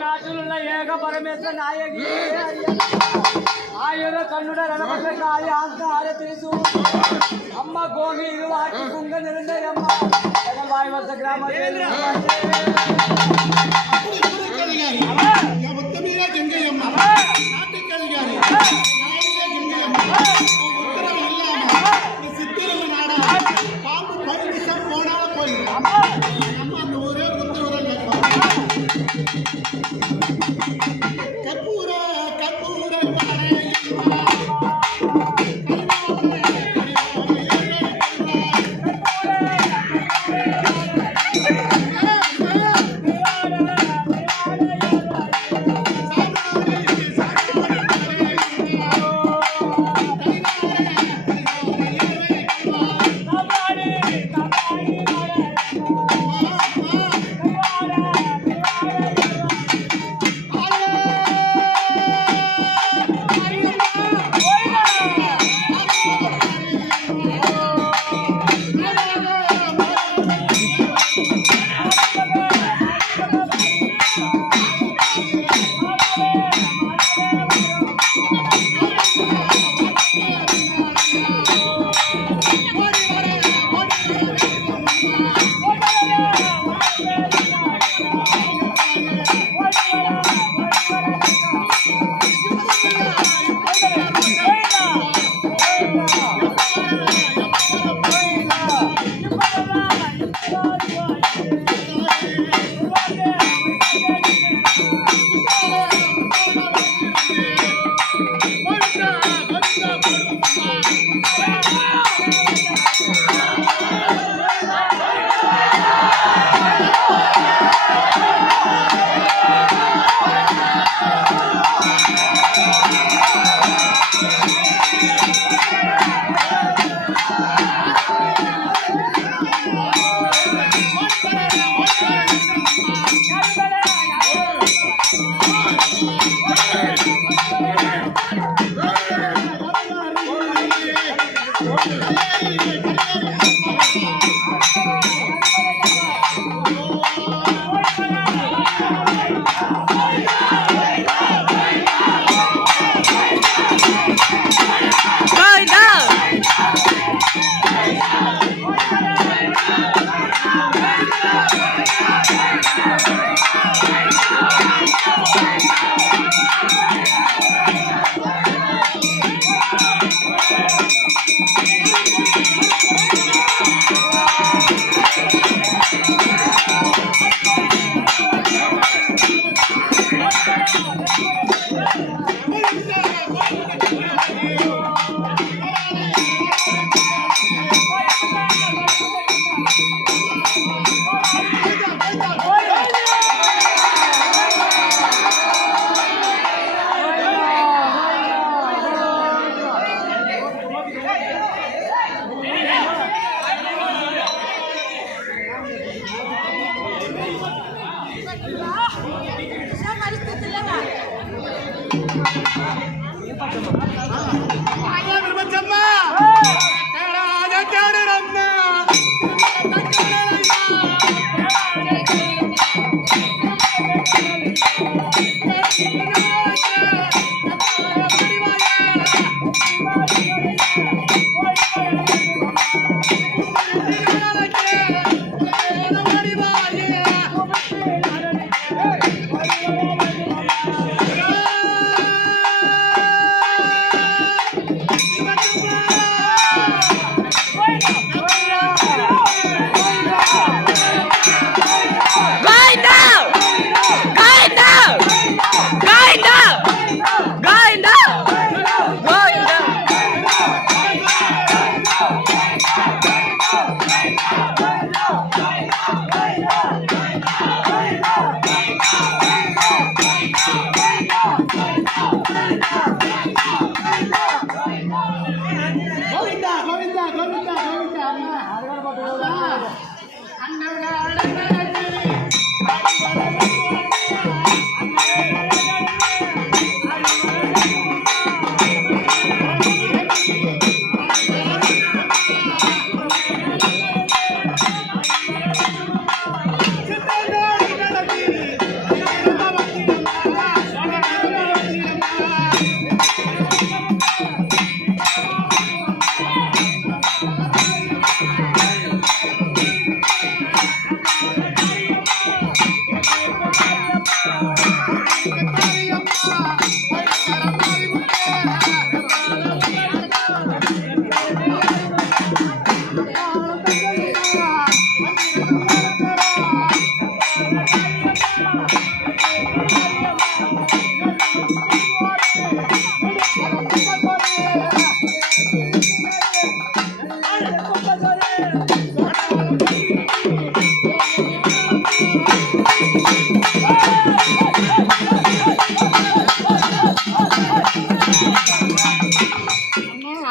నాటులున్న ఏక పరమేశ్వర నాయకి ఆయుర కన్నుడ రణపట్ల కాయ ఆంత ఆర తెలుసు అమ్మ గోగి ఇరువాటి కుంగ నిరందరమ్మ జగల్వాయి వద్ద గ్రామ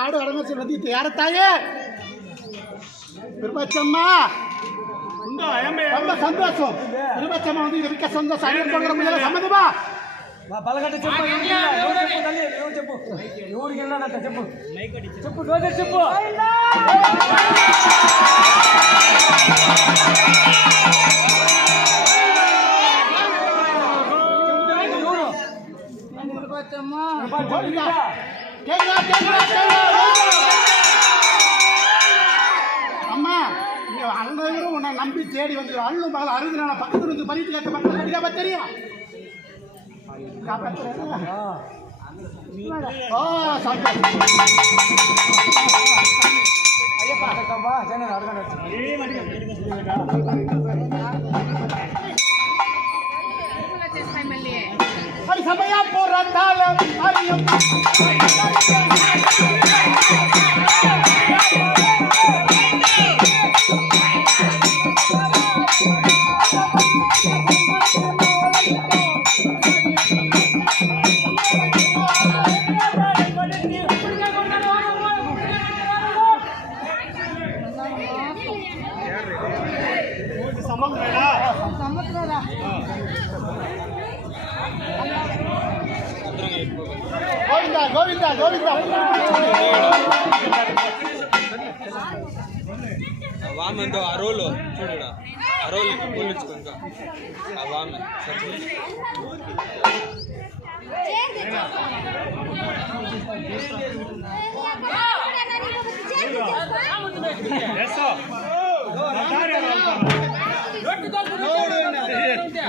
ஆடு அடங்க வந்து யார தாயே திருப்பச்சம்மா ரொம்ப சந்தோஷம். திருப்பச்சம்மா வந்து இருக்க சந்தோஷம் சம்மதமா పలగట్ట చెప్పు చెప్పు తల్లి నువ్వు చెప్పు ఎవరికి వెళ్ళాలంట చెప్పు చెప్పు రోజు చెప్పు அம்மா அண்ணவரும் உன்னை நம்பி தேடி வந்து அள்ளு மகள் அறுபது நாள் பக்கத்துல இருந்து பறித்து கேட்ட மக்கள் தெரியும் సమయా పోరాటాల గోవింద గోవింద వామంతో ఆ రోలు చూడుడా ఆ రోలు పోలించుకుంటా ఆ వామ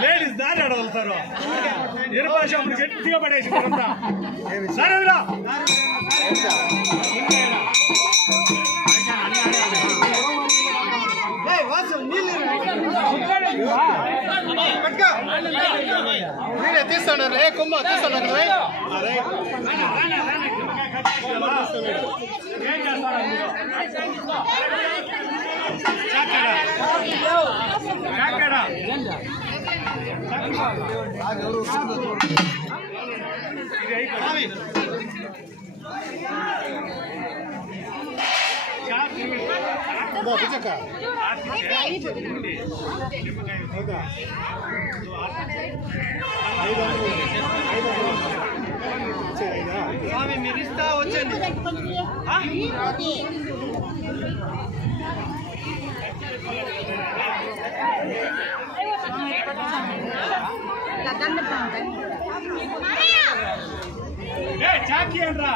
లేడీస్ దారి అడగలుగుతారు ఇరవై షాపులు గట్టిగా పడేసి సరేనా తీస్తాను రే కుమ్మ తీస్తాను ఏం చేస్తారు స్వామి మీరు ఇస్తా వచ్చండి చాకి అంటారా